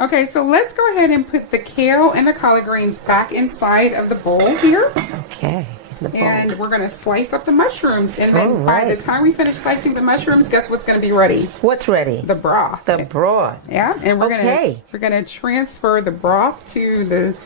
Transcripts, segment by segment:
Okay, so let's go ahead and put the kale and the collard greens back inside of the bowl here. Okay. And we're going to slice up the mushrooms. And then by the time we finish slicing the mushrooms, guess what's going to be ready? What's ready? The broth. The broth. Yeah, and we're going to transfer the broth to the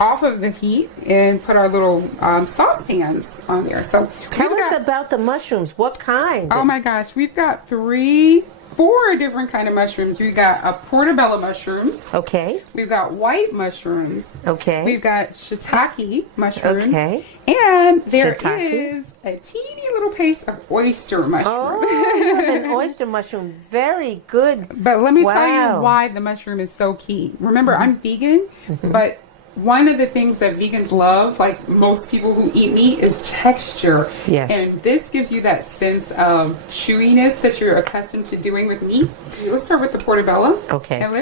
off of the heat and put our little saucepans on there. So tell us about the mushrooms. What kind? Oh my gosh, we've got 4 different kind of mushrooms. We've got a portobello mushroom. Okay. We've got white mushrooms. Okay. We've got shiitake mushrooms. Okay. And there is a teeny little paste of oyster mushroom. Oh, an oyster mushroom. Very good. But let me tell you why the mushroom is so key. Remember, I'm vegan, but one of the things that vegans love, like most people who eat meat, is texture. Yes. And this gives you that sense of chewiness that you're accustomed to doing with meat. Let's start with the portobello. Okay. And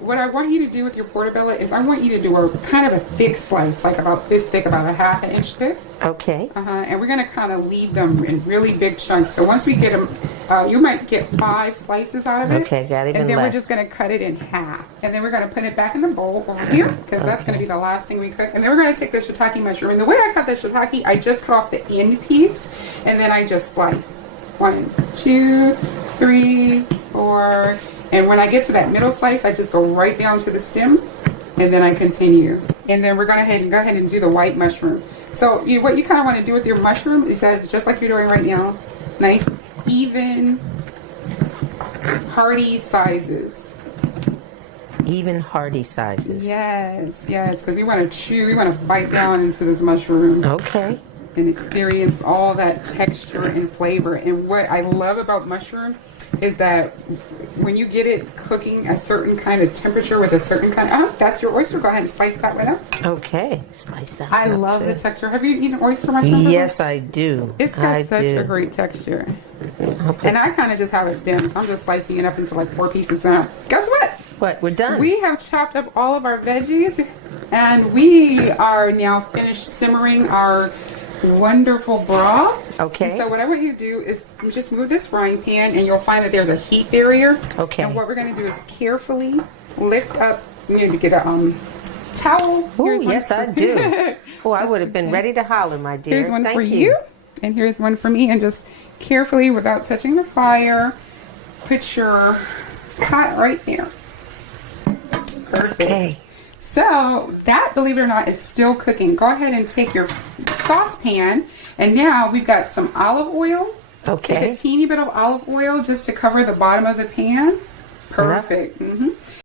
what I want you to do with your portobello is I want you to do a kind of a thick slice, like about this thick, about a ½ inch thick. Okay. And we're going to kind of leave them in really big chunks. So once we get them, you might get 5 slices out of it. Okay, got it. And then we're just going to cut it in half. And then we're going to put it back in the bowl over here, because that's going to be the last thing we cook. And then we're going to take the shiitake mushroom. And the way I cut the shiitake, I just cut off the end piece, and then I just slice. 1, 2, 3, 4. And when I get to that middle slice, I just go right down to the stem, and then I continue. And then we're going to go ahead and do the white mushroom. So what you kind of want to do with your mushroom is that just like you're doing right now, nice, even, hearty sizes. Even hearty sizes. Yes, because we want to chew, we want to bite down into this mushroom. Okay. And experience all that texture and flavor. And what I love about mushroom is that when you get it cooking a certain kind of temperature with a certain kind of, that's your oyster. Go ahead and slice that one up. Okay, slice that I one up love too. the texture. Have you eaten oyster mushroom? Yes, I do. It's got such a great texture. And I kind of just have a stem, so I'm just slicing it up into like 4 pieces now. Guess what? What? We're done. We have chopped up all of our veggies, and we are now finished simmering our wonderful broth. Okay. And so what I want you to do is just move this frying pan, and you'll find that there's a heat barrier. Okay. And what we're going to do is carefully lift up. You need to get a towel. Oh, yes, I do. Oh, I would have been ready to holler, my dear. Here's one Thank for you, and here's one for me. And just carefully, without touching the fire, put your pot right there. Perfect. Okay. So that, believe it or not, is still cooking. Go ahead and take your saucepan, and now we've got some olive oil. Okay. Take a teeny bit of olive oil just to cover the bottom of the pan. Perfect.